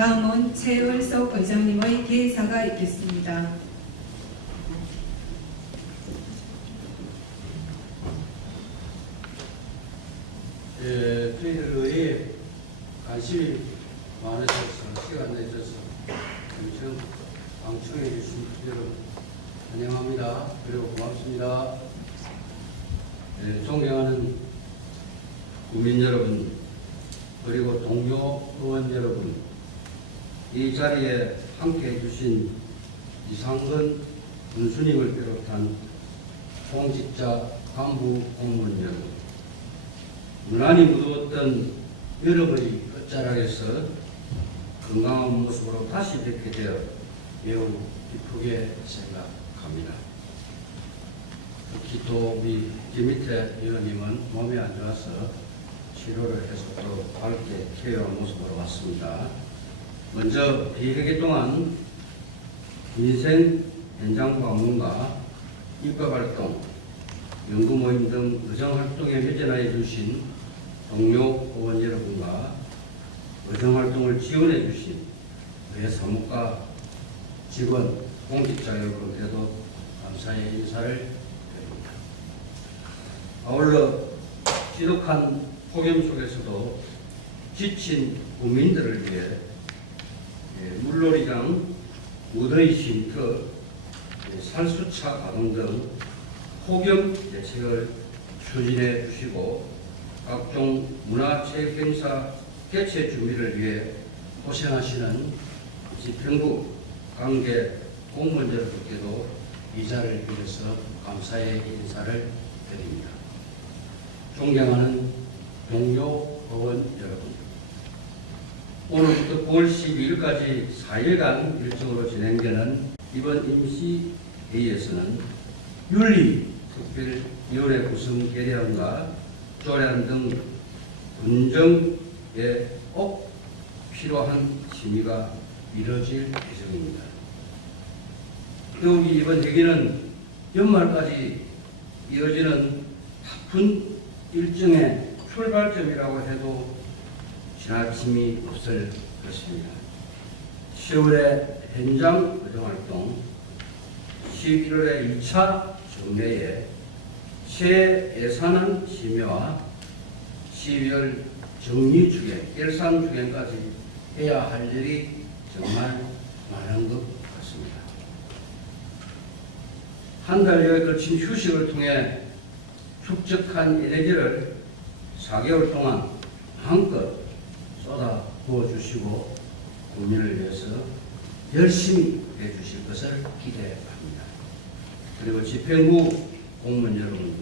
다음은 최월석 의장님의 개의사가 있겠습니다. 저희들의 관심이 많으셔서 시간 내셔서 엄청 방청해 주신 여러분 환영합니다. 그리고 고맙습니다. 존경하는 국민 여러분 그리고 동료 의원 여러분, 이 자리에 함께해 주신 이상근 군수님을 비롯한 공직자 간부 공무원 여러분, 무난히 묻어왔던 여러분의 끝자락에서 건강한 모습으로 다시 뵙게 되어 매우 기쁘게 생각합니다. 특히 또 우리 김희태 의원님은 몸이 안 좋아서 치료를 해서 또 밝게 케어한 모습으로 왔습니다. 먼저 비회기 동안 민생 현장 방문과 입법활동, 연구모임 등 의정활동에 매진하여 주신 동료 의원 여러분과 의정활동을 지원해 주신 의회 사무과 직원, 공직자 여러분께도 감사의 인사를 드립니다. 아울러 지독한 폭염 속에서도 지친 국민들을 위해 물놀이장, 무더위 쉼터, 살수차 가동 등 폭염 대책을 추진해 주시고 각종 문화체육행사 개최 준비를 위해 고생하시는 집행부 관계 공무원 여러분께도 이 자리를 빌어서 감사의 인사를 드립니다. 존경하는 동료 의원 여러분, 오늘부터 9월 12일까지 4일간 일정으로 진행되는 이번 임시회의에서는 윤리특별위원회 구성 결의안과 조례안 등 군정에 꼭 필요한 심의가 이뤄질 예정입니다. 더욱이 이번 회기는 연말까지 이어지는 바쁜 일정의 출발점이라고 해도 지나침이 없을 것입니다. 10월에 현장 의정활동, 11월에 2차 정례에 최예산안 심의와 12월 정리주행, 일상주행까지 해야 할 일이 정말 많은 것 같습니다. 한 달여에 걸친 휴식을 통해 축적한 에너지를 4개월 동안 마음껏 쏟아 부어주시고 국민을 위해서 열심히 해주실 것을 기대합니다. 그리고 집행부 공무원 여러분,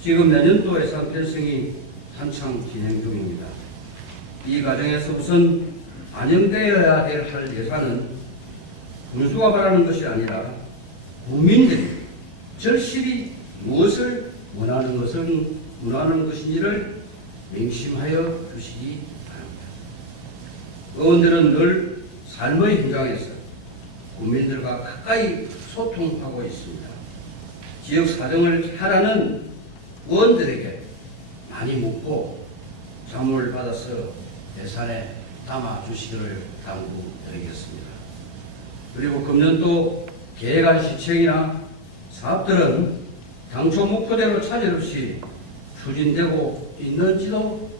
지금 내년도 예산 편성이 한창 진행 중입니다. 이 과정에서 우선 반영되어야 할 예산은 군수가 바라는 것이 아니라 국민들이 절실히 무엇을 원하는 것인지를 명심하여 주시기 바랍니다. 의원들은 늘 삶의 현장에서 국민들과 가까이 소통하고 있습니다. 지역 사정을 잘하는 의원들에게 많이 묻고 자문을 받아서 예산에 담아 주시기를 당부드리겠습니다. 그리고 금년도 계획안 시책이나 사업들은 당초 목표대로 차질 없이 추진되고 있는지도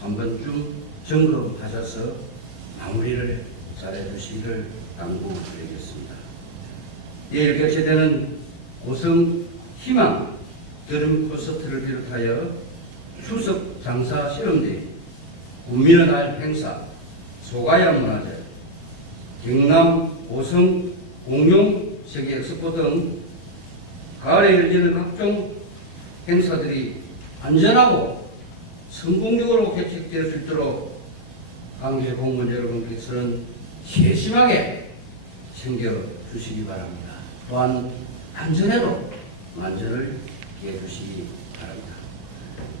한 번쯤 점검하셔서 마무리를 잘해 주시기를 당부드리겠습니다. 내일 개최되는 고성 희망 여름 콘서트를 비롯하여 추석 장사 실험대회, 국민의 날 행사, 소가양 문화제, 경남 고성 공룡 세계 엑스포 등 가을에 열리는 각종 행사들이 안전하고 성공적으로 개최될 수 있도록 관계 공무원 여러분께서는 세심하게 챙겨주시기 바랍니다. 또한 안전에도 만전을 기해주시기 바랍니다.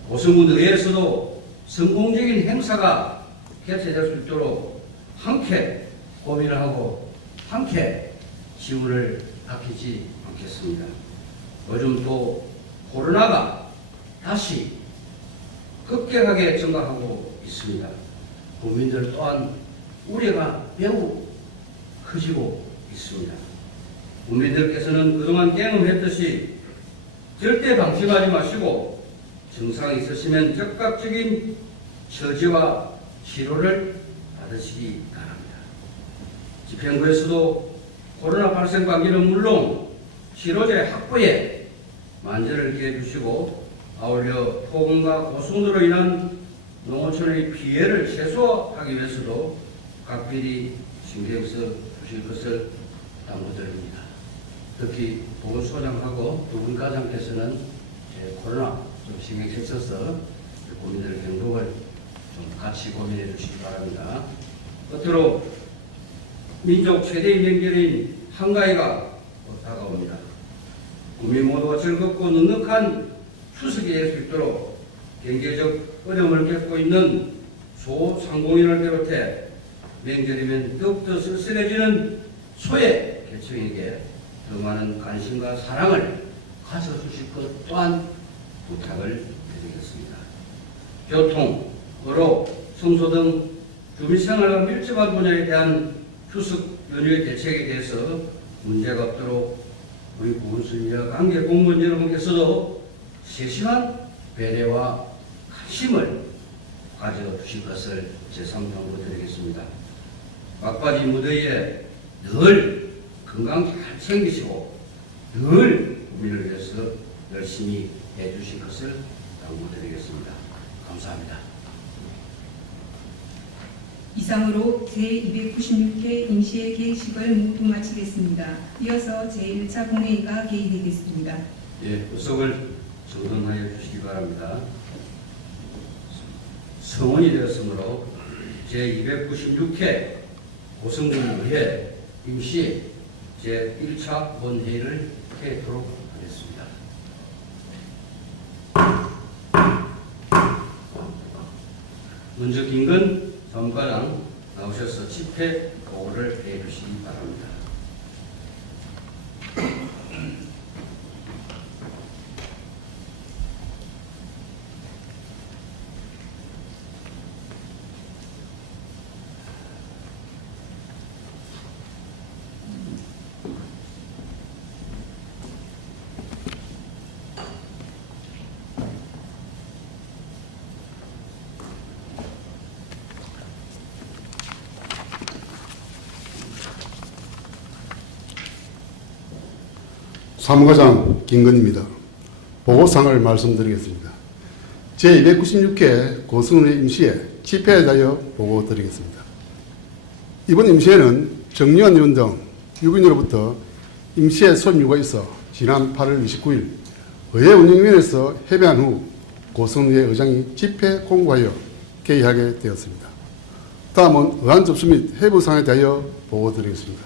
고성군 의회에서도 성공적인 행사가 개최될 수 있도록 함께 고민을 하고 함께 지원을 아끼지 않겠습니다. 요즘 또 코로나가 다시 급격하게 증가하고 있습니다. 국민들 또한 우려가 매우 커지고 있습니다. 국민들께서는 그동안 경험했듯이 절대 방심하지 마시고 증상이 있으시면 적극적인 처지와 치료를 받으시기 바랍니다. 집행부에서도 코로나 발생 관계는 물론 치료제 확보에 만전을 기해 주시고 아울러 폭염과 고수으로 인한 농어촌의 피해를 최소화하기 위해서도 각별히 신경 써 주실 것을 당부드립니다. 특히 보건소장하고 두 분 과장께서는 코로나 좀 신경 써서 국민들의 행복을 좀 같이 고민해 주시기 바랍니다. 끝으로 민족 최대의 명절인 한가위가 다가옵니다. 국민 모두가 즐겁고 넉넉한 추석이 될 수 있도록 경제적 어려움을 겪고 있는 소상공인을 비롯해 명절이면 더욱더 쓸쓸해지는 소외 계층에게 더 많은 관심과 사랑을 가져주실 것 또한 부탁을 드리겠습니다. 교통, 의료, 청소 등 주민생활과 밀접한 분야에 대한 추석 연휴의 대책에 대해서 문제가 없도록 우리 구군수님과 관계 공무원 여러분께서도 세심한 배려와 관심을 가져주실 것을 재상 당부드리겠습니다. 막바지 무더위에 늘 건강 잘 챙기시고 늘 국민을 위해서 열심히 해주실 것을 당부드리겠습니다. 감사합니다. 이상으로 제296회 임시회 개회식을 모두 마치겠습니다. 이어서 제1차 본회의가 개의되겠습니다. 예, 구석을 정돈하여 주시기 바랍니다. 성원이 되었으므로 제296회 고성군의회 임시 제1차 본회의를 하도록 하겠습니다. 먼저 김근 전과장 나오셔서 집회 보고를 해주시기 바랍니다. 사무과장 김건희입니다. 보고사항을 말씀드리겠습니다. 제296회 고성의 임시회 집회에 대하여 보고드리겠습니다. 이번 임시회는 정유한 의원 등 유빈으로부터 임시회 소집 요구가 있어 지난 8월 29일 의회 운영위원회에서 협의한 후 고성의회 의장이 집회 공고하여 개의하게 되었습니다. 다음은 의안 접수 및 해부 사항에 대하여 보고드리겠습니다.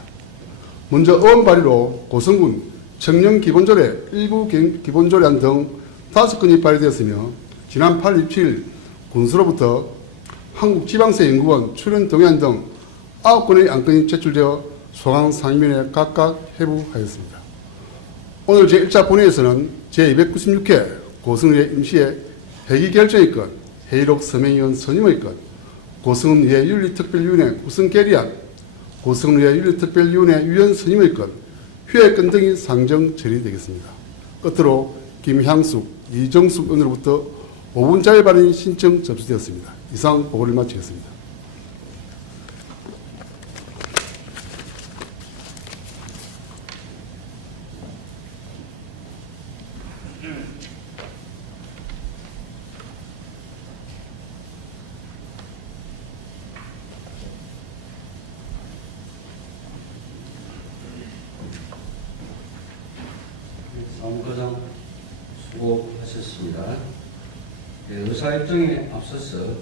먼저 의원 발의로 고성군 청년 기본조례, 일부 기본조례안 등 5건이 발의되었으며 지난 8월 27일 군수로부터 한국지방세연구원 출연 동의안 등 9건의 안건이 제출되어 소강 상임위원회에 각각 회부하였습니다. 오늘 제1차 본회의에서는 제296회 고성의회 임시회 회기 결정의 건, 회의록 서명위원 선임의 건, 고성의회 윤리특별위원회 구성 결의안, 고성의회 윤리특별위원회 위원 선임의 건, 휴회권 등이 상정 처리되겠습니다. 끝으로 김향숙, 이정숙 의원으로부터 5분짜리 발언 신청 접수되었습니다. 이상 보고를 마치겠습니다. 사무과장 수고하셨습니다. 의사일정에 앞서서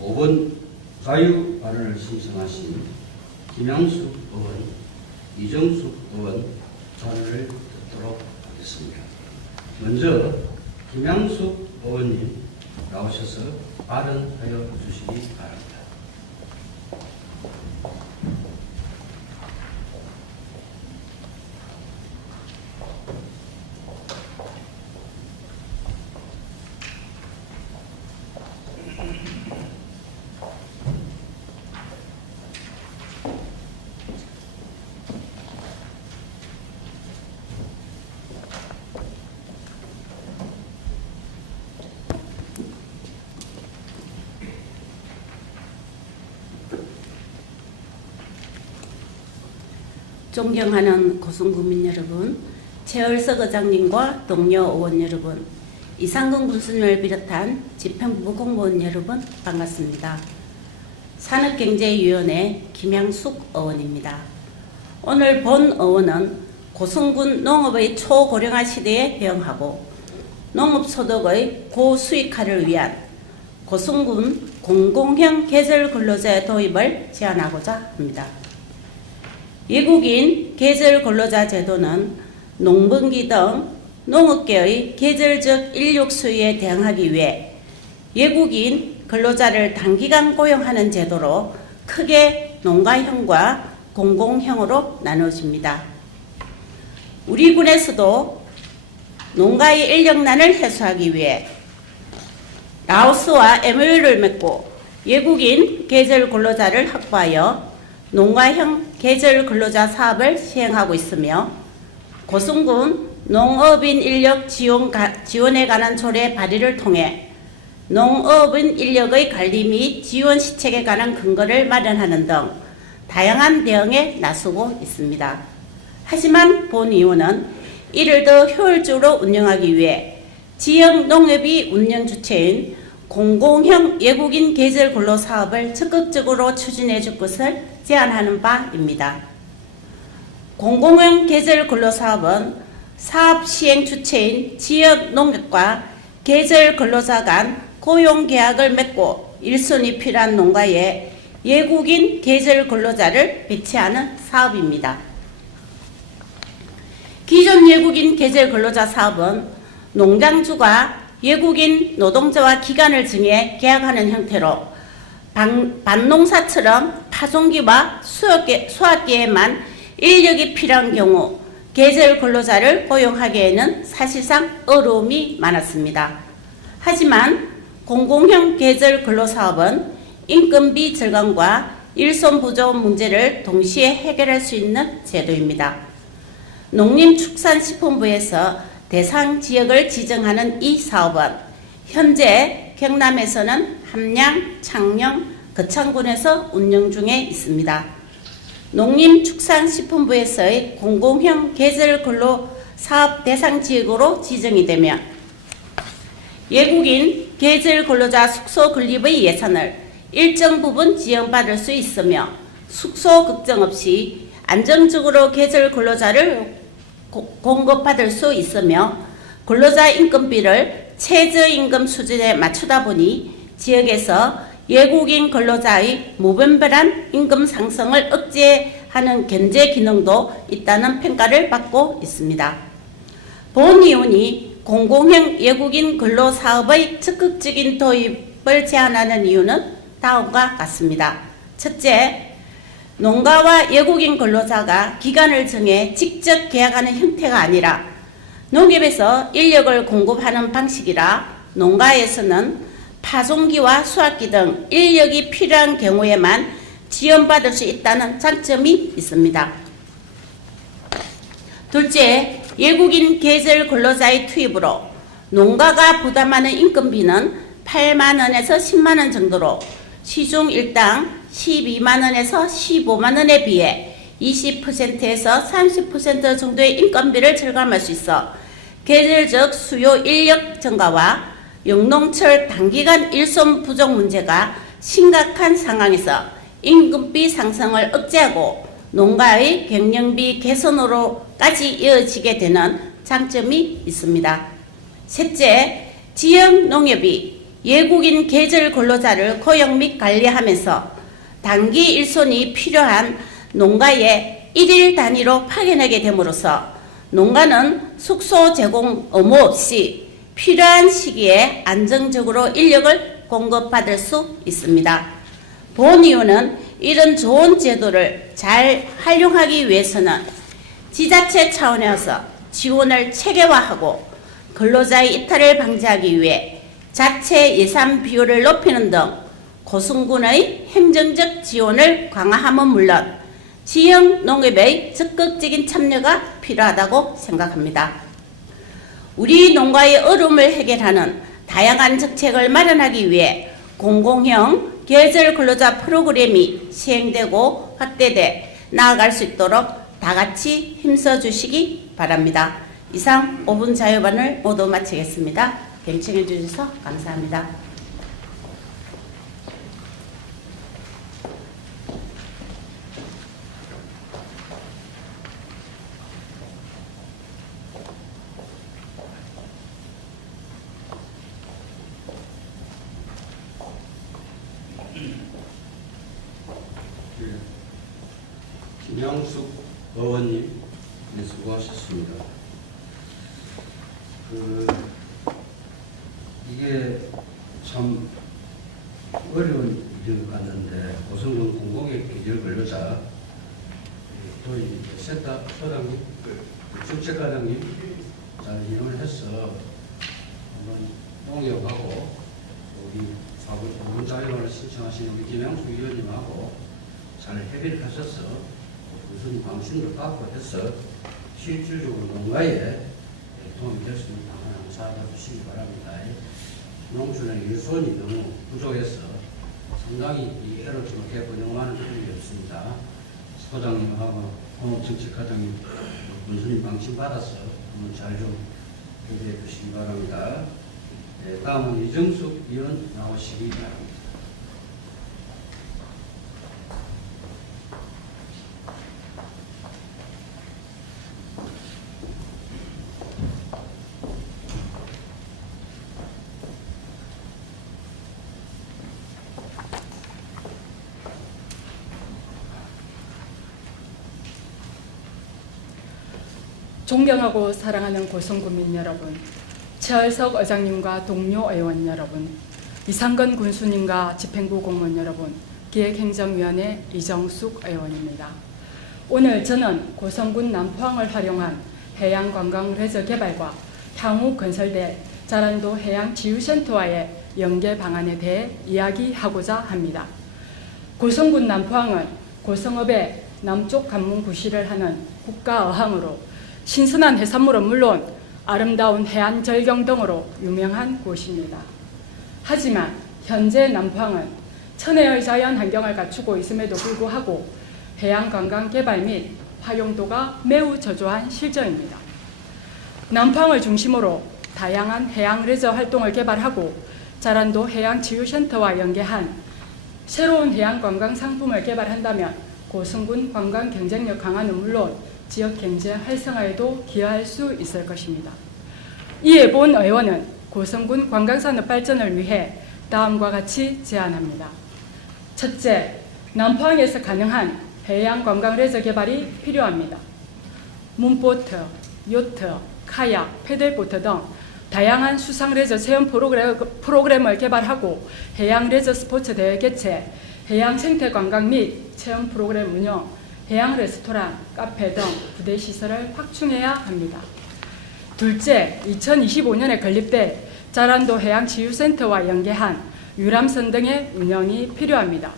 5번 자유 발언을 신청하신 김양숙 의원, 이정숙 의원 발언을 듣도록 하겠습니다. 먼저 김양숙 의원님 나오셔서 발언하여 주시기 바랍니다. 존경하는 고성구민 여러분, 최얼석 의장님과 동료 의원 여러분, 이상근 군수님을 비롯한 집행부 공무원 여러분 반갑습니다. 산업경제위원회 김양숙 의원입니다. 오늘 본 의원은 고성군 농업의 초고령화 시대에 대응하고 농업소득의 고수익화를 위한 고성군 공공형 계절 근로자의 도입을 제안하고자 합니다. 외국인 계절 근로자 제도는 농번기 등 농업계의 계절적 인력 수요에 대응하기 위해 외국인 근로자를 단기간 고용하는 제도로 크게 농가형과 공공형으로 나누어집니다. 우리 군에서도 농가의 인력난을 해소하기 위해 라오스와 MOU를 맺고 외국인 계절 근로자를 확보하여 농가형 계절 근로자 사업을 시행하고 있으며 고성군 농업인 인력 지원에 관한 조례 발의를 통해 농업인 인력의 관리 및 지원 시책에 관한 근거를 마련하는 등 다양한 대응에 나서고 있습니다. 하지만 본 의원은 이를 더 효율적으로 운영하기 위해 지역 농협이 운영 주체인 공공형 외국인 계절 근로 사업을 적극적으로 추진해 줄 것을 제안하는 바입니다. 공공형 계절 근로 사업은 사업 시행 주체인 지역 농협과 계절 근로자 간 고용 계약을 맺고 일손이 필요한 농가에 외국인 계절 근로자를 배치하는 사업입니다. 기존 외국인 계절 근로자 사업은 농장주가 외국인 노동자와 기간을 정해 계약하는 형태로 반농사처럼 파종기와 수확기에만 인력이 필요한 경우 계절 근로자를 고용하기에는 사실상 어려움이 많았습니다. 하지만 공공형 계절 근로사업은 인건비 절감과 일손 부족 문제를 동시에 해결할 수 있는 제도입니다. 농림축산식품부에서 대상 지역을 지정하는 이 사업은 현재 경남에서는 함양, 창녕, 거창군에서 운영 중에 있습니다. 농림축산식품부에서의 공공형 계절 근로 사업 대상 지역으로 지정이 되면 외국인 계절 근로자 숙소 건립의 예산을 일정 부분 지원받을 수 있으며 숙소 걱정 없이 안정적으로 계절 근로자를 공급받을 수 있으며 근로자 인건비를 최저임금 수준에 맞추다 보니 지역에서 외국인 근로자의 무분별한 임금 상승을 억제하는 견제 기능도 있다는 평가를 받고 있습니다. 본 의원이 공공형 외국인 근로사업의 적극적인 도입을 제안하는 이유는 다음과 같습니다. 첫째, 농가와 외국인 근로자가 기간을 정해 직접 계약하는 형태가 아니라 농협에서 인력을 공급하는 방식이라 농가에서는 파종기와 수확기 등 인력이 필요한 경우에만 지원받을 수 있다는 장점이 있습니다. 둘째, 외국인 계절 근로자의 투입으로 농가가 부담하는 인건비는 8만원에서 10만원 정도로 시중 일당 12만원에서 15만원에 비해 20%에서 30% 정도의 인건비를 절감할 수 있어 계절적 수요 인력 증가와 영농철 단기간 일손 부족 문제가 심각한 상황에서 임금비 상승을 억제하고 농가의 경영비 개선으로까지 이어지게 되는 장점이 있습니다. 셋째, 지역 농협이 외국인 계절 근로자를 고용 및 관리하면서 단기 일손이 필요한 농가에 일일 단위로 파견하게 됨으로써 농가는 숙소 제공 의무 없이 필요한 시기에 안정적으로 인력을 공급받을 수 있습니다. 본 의원은 이런 좋은 제도를 잘 활용하기 위해서는 지자체 차원에서 지원을 체계화하고 근로자의 이탈을 방지하기 위해 자체 예산 비율을 높이는 등 고성군의 행정적 지원을 강화함은 물론 지역 농업의 적극적인 참여가 필요하다고 생각합니다. 우리 농가의 어려움을 해결하는 다양한 정책을 마련하기 위해 공공형 계절 근로자 프로그램이 시행되고 확대돼 나아갈 수 있도록 다 같이 힘써 주시기 바랍니다. 이상 5분 자유반을 모두 마치겠습니다. 경청해 주셔서 감사합니다. 김양숙 의원님, 네, 수고하셨습니다. 이게 참 어려운 일인 것 같는데, 고성군 공공의 기절 근로자, 또 센터 소장님, 정책과장님 잘 이용을 해서 한번 농협하고 우리 4분 자유화를 신청하신 우리 김양숙 의원님하고 잘 협의를 하셔서 무슨 방식을 갖고 해서 실질적으로 농가에 도움이 될 수 있는 방안을 찾아주시기 바랍니다. 농촌의 일손이 너무 부족해서 상당히 이 애를 좀 개분용하는 필요가 없습니다. 소장님하고 농업정책과장님 문수님 방침 받아서 한번 잘 좀 협의해 주시기 바랍니다. 네, 다음은 이정숙 의원 나오시기 바랍니다. 존경하고 사랑하는 고성군민 여러분, 최월석 의장님과 동료 의원 여러분, 이상건 군수님과 집행부 공무원 여러분, 기획행정위원회 이정숙 의원입니다. 오늘 저는 고성군 남포항을 활용한 해양관광 레저 개발과 향후 건설될 자란도 해양치유센터와의 연계 방안에 대해 이야기하고자 합니다. 고성군 남포항은 고성읍의 남쪽 관문 구시를 하는 국가어항으로 신선한 해산물은 물론 아름다운 해안 절경 등으로 유명한 곳입니다. 하지만 현재 남포항은 천혜의 자연 환경을 갖추고 있음에도 불구하고 해양 관광 개발 및 활용도가 매우 저조한 실정입니다. 남포항을 중심으로 다양한 해양 레저 활동을 개발하고 자란도 해양치유센터와 연계한 새로운 해양 관광 상품을 개발한다면 고성군 관광 경쟁력 강화는 물론 지역 경제 활성화에도 기여할 수 있을 것입니다. 이에 본 의원은 고성군 관광산업 발전을 위해 다음과 같이 제안합니다. 첫째, 남포항에서 가능한 해양 관광 레저 개발이 필요합니다. 문보트, 요트, 카약, 패들보트 등 다양한 수상 레저 체험 프로그램을 개발하고 해양 레저 스포츠 대회 개최, 해양 생태 관광 및 체험 프로그램 운영, 해양 레스토랑, 카페 등 부대 시설을 확충해야 합니다. 둘째, 2025년에 건립될 자란도 해양치유센터와 연계한 유람선 등의 운영이 필요합니다.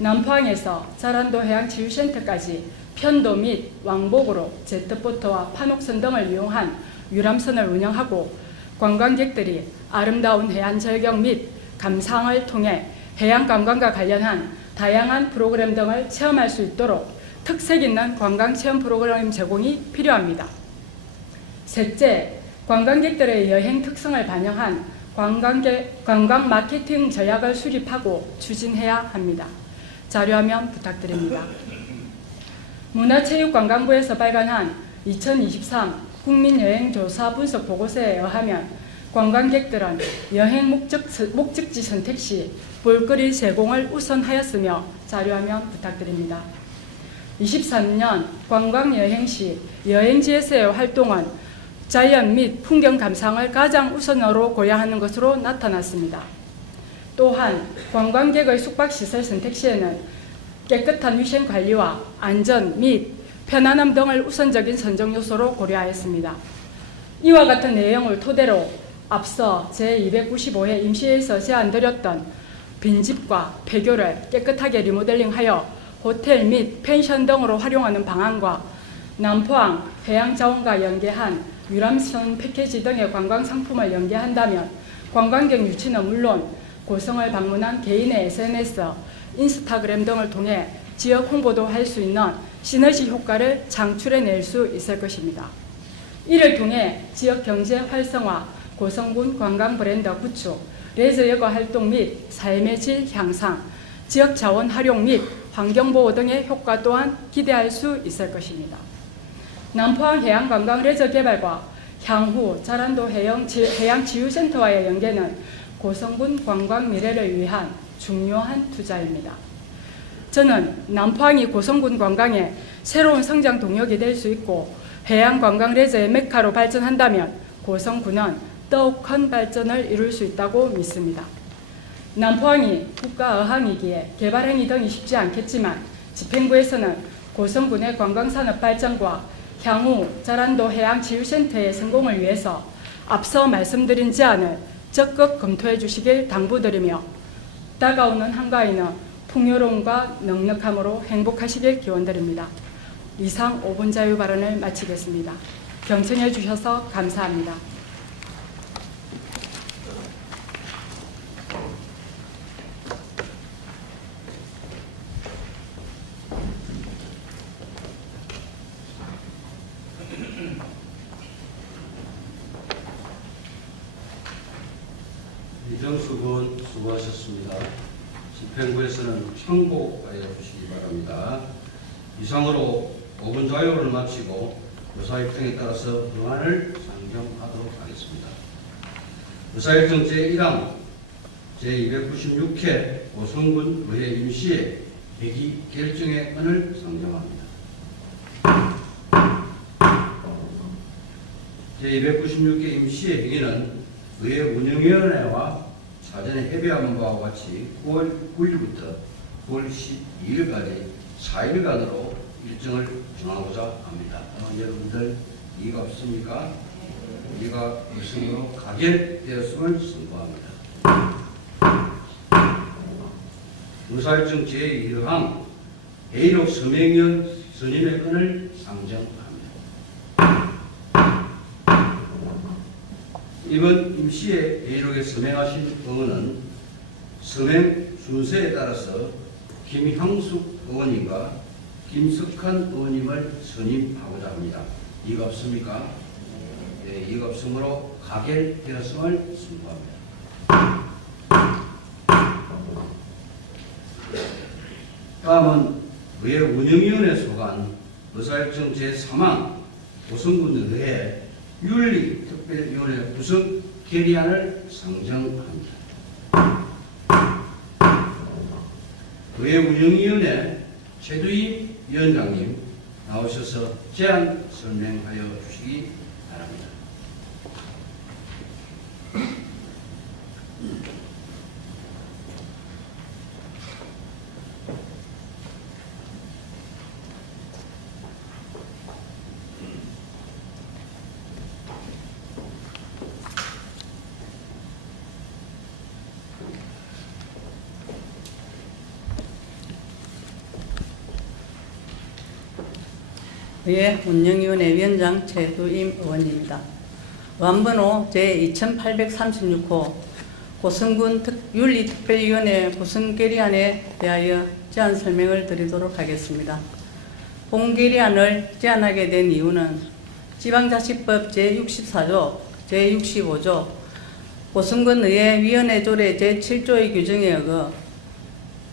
남포항에서 자란도 해양치유센터까지 편도 및 왕복으로 제트보트와 파녹선 등을 이용한 유람선을 운영하고 관광객들이 아름다운 해안 절경 및 감상을 통해 해양 관광과 관련한 다양한 프로그램 등을 체험할 수 있도록 특색 있는 관광 체험 프로그램 제공이 필요합니다. 셋째, 관광객들의 여행 특성을 반영한 관광 마케팅 전략을 수립하고 추진해야 합니다. 자료화면 부탁드립니다. 문화체육관광부에서 발간한 2023 국민여행조사 분석 보고서에 의하면 관광객들은 여행 목적지 선택 시 볼거리 제공을 우선하였으며 자료화면 부탁드립니다. 23년 관광여행 시 여행지에서의 활동은 자연 및 풍경 감상을 가장 우선으로 고려하는 것으로 나타났습니다. 또한 관광객의 숙박시설 선택 시에는 깨끗한 위생관리와 안전 및 편안함 등을 우선적인 선정 요소로 고려하였습니다. 이와 같은 내용을 토대로 앞서 제295회 임시회에서 제안드렸던 빈집과 폐교를 깨끗하게 리모델링하여 호텔 및 펜션 등으로 활용하는 방안과 남포항 해양자원과 연계한 유람선 패키지 등의 관광 상품을 연계한다면 관광객 유치는 물론 고성을 방문한 개인의 SNS, 인스타그램 등을 통해 지역 홍보도 할 수 있는 시너지 효과를 창출해낼 수 있을 것입니다. 이를 통해 지역 경제 활성화, 고성군 관광 브랜드 구축, 레저 여가 활동 및 삶의 질 향상, 지역 자원 활용 및 환경보호 등의 효과 또한 기대할 수 있을 것입니다. 남포항 해양관광 레저 개발과 향후 자란도 해양치유센터와의 연계는 고성군 관광 미래를 위한 중요한 투자입니다. 저는 남포항이 고성군 관광의 새로운 성장 동력이 될 수 있고 해양관광 레저의 메카로 발전한다면 고성군은 더욱 큰 발전을 이룰 수 있다고 믿습니다. 남포항이 국가 어항이기에 개발 행위 등이 쉽지 않겠지만 집행부에서는 고성군의 관광산업 발전과 향후 자란도 해양치유센터의 성공을 위해서 앞서 말씀드린 제안을 적극 검토해 주시길 당부드리며 다가오는 한가위는 풍요로움과 넉넉함으로 행복하시길 기원드립니다. 이상 5분 자유 발언을 마치겠습니다. 경청해 주셔서 감사합니다. 이정수 군 수고하셨습니다. 집행부에서는 청구하여 주시기 바랍니다. 이상으로 5분 자유를 마치고 의사일정에 따라서 법안을 상정하도록 하겠습니다. 의사일정 제1항 제296회 고성군 의회 임시회 회기 결정의 안을 상정합니다. 제296회 임시회 회기는 의회 운영위원회와 사전에 협의한 바와 같이 9월 9일부터 9월 12일까지 4일간으로 일정을 정하고자 합니다. 여러분들 이의가 없습니까? 이의가 없으므로 가결되었음을 선고합니다. 의사일정 제1항 A록 서명위원 선임의 건을 상정합니다. 이번 임시회 A록에 서명하신 의원은 서명 순서에 따라서 김향숙 의원님과 김석한 의원님을 선임하고자 합니다. 이의가 없습니까? 네, 이의가 없으므로 가결되었음을 선고합니다. 다음은 의회 운영위원회 소관 의사일정 제3항 고성군 의회 윤리특별위원회 구성 결의안을 상정합니다. 의회 운영위원회 최두희 위원장님 나오셔서 제안 설명하여 주시기 바랍니다. 의회 운영위원회 위원장 최두임 의원입니다. 완번호 제2836호 고성군 윤리특별위원회 구성 결의안에 대하여 제안 설명을 드리도록 하겠습니다. 본 결의안을 제안하게 된 이유는 지방자치법 제64조, 제65조, 고성군 의회 위원회 조례 제7조의 규정에 의거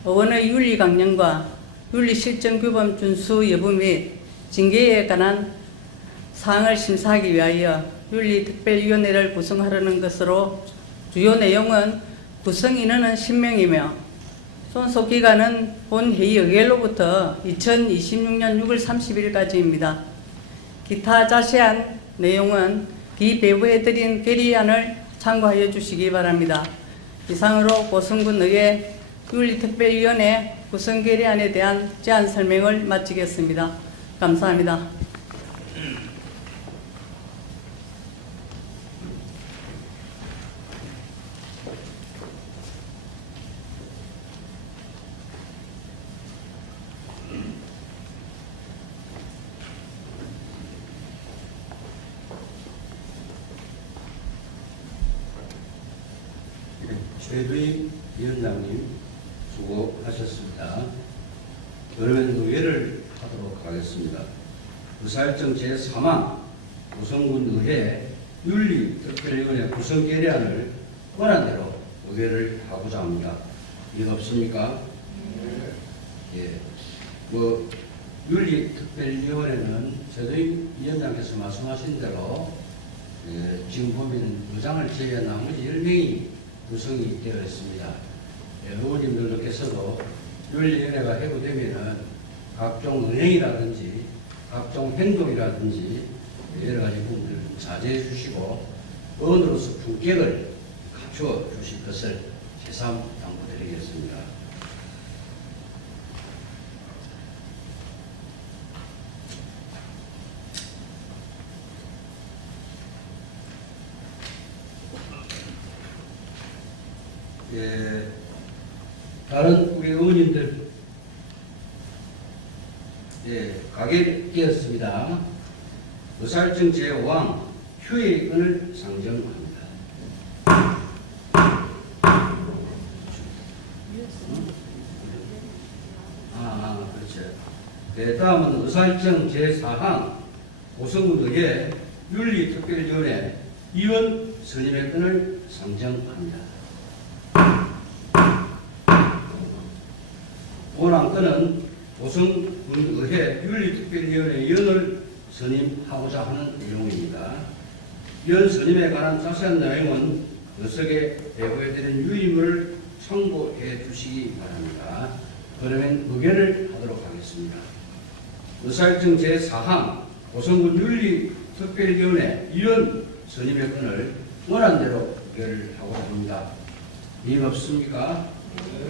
의원의 윤리 강령과 윤리 실정 규범 준수 여부 및 징계에 관한 사항을 심사하기 위하여 윤리특별위원회를 구성하려는 것으로 주요 내용은 구성 인원은 10명이며 존속기간은 본 회의 의결로부터 2026년 6월 30일까지입니다. 기타 자세한 내용은 비배부해드린 결의안을 참고하여 주시기 바랍니다. 이상으로 고성군 의회 윤리특별위원회 구성 결의안에 대한 제안 설명을 마치겠습니다. 감사합니다. 최두희 위원장님 수고하셨습니다. 그러면 의회를 하도록 하겠습니다. 의사일정 제3항 고성군 의회 윤리특별위원회 구성 결의안을 권한대로 의결을 하고자 합니다. 이거 없습니까? 예. 윤리특별위원회는 최도임 위원장께서 말씀하신 대로 지금 보면 의장을 제외한 나머지 10명이 구성이 되어 있습니다. 의원님들께서도 윤리위원회가 해고되면은 각종 은행이라든지 각종 행동이라든지 여러 가지 부분들을 자제해 주시고 의원으로서 품격을 갖추어 주실 것을 재삼 당부드리겠습니다. 예, 다른 우리 의원님들 가결되었습니다. 의사일정 제5항 휴의권을 상정합니다. 그렇죠. 네, 다음은 의사일정 제4항 고성군 의회 윤리특별위원회 위원 선임의 건을 상정합니다. 본안건은 고성군의회 윤리특별위원회 위원을 선임하고자 하는 내용입니다. 위원 선임에 관한 자세한 내용은 의석에 배부해드린 유의물을 참고해 주시기 바랍니다. 그러면 의결을 하도록 하겠습니다. 의사일정 제4항 고성군 윤리특별위원회 위원 선임의 건을 원안대로 의결을 하고자 합니다. 이의가 없습니까?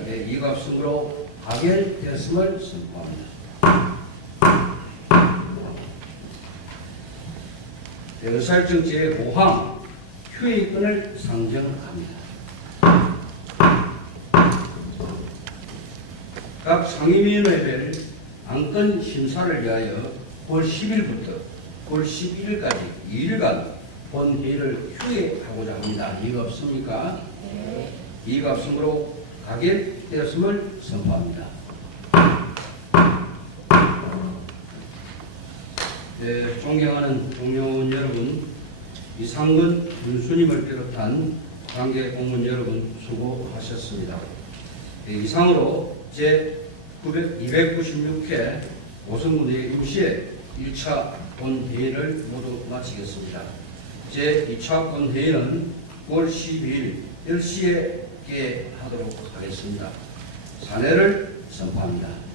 네, 이의가 없으므로 가결되었음을 선포합니다. 네, 의사일정 제5항 휴의권을 상정합니다. 각 상임위원회별 안건 심사를 위하여 9월 10일부터 9월 11일까지 2일간 본회의를 휴회하고자 합니다. 이의가 없습니까? 네. 이의가 없으므로 가결되었음을 선포합니다. 네, 존경하는 동료원 여러분, 이상근 군수님을 비롯한 관계 공무원 여러분 수고하셨습니다. 네, 이상으로 제296회 고성군의 임시회 1차 본회의를 모두 마치겠습니다. 제2차 본회의는 9월 12일 10시에 하도록 하겠습니다. 사내를 선포합니다.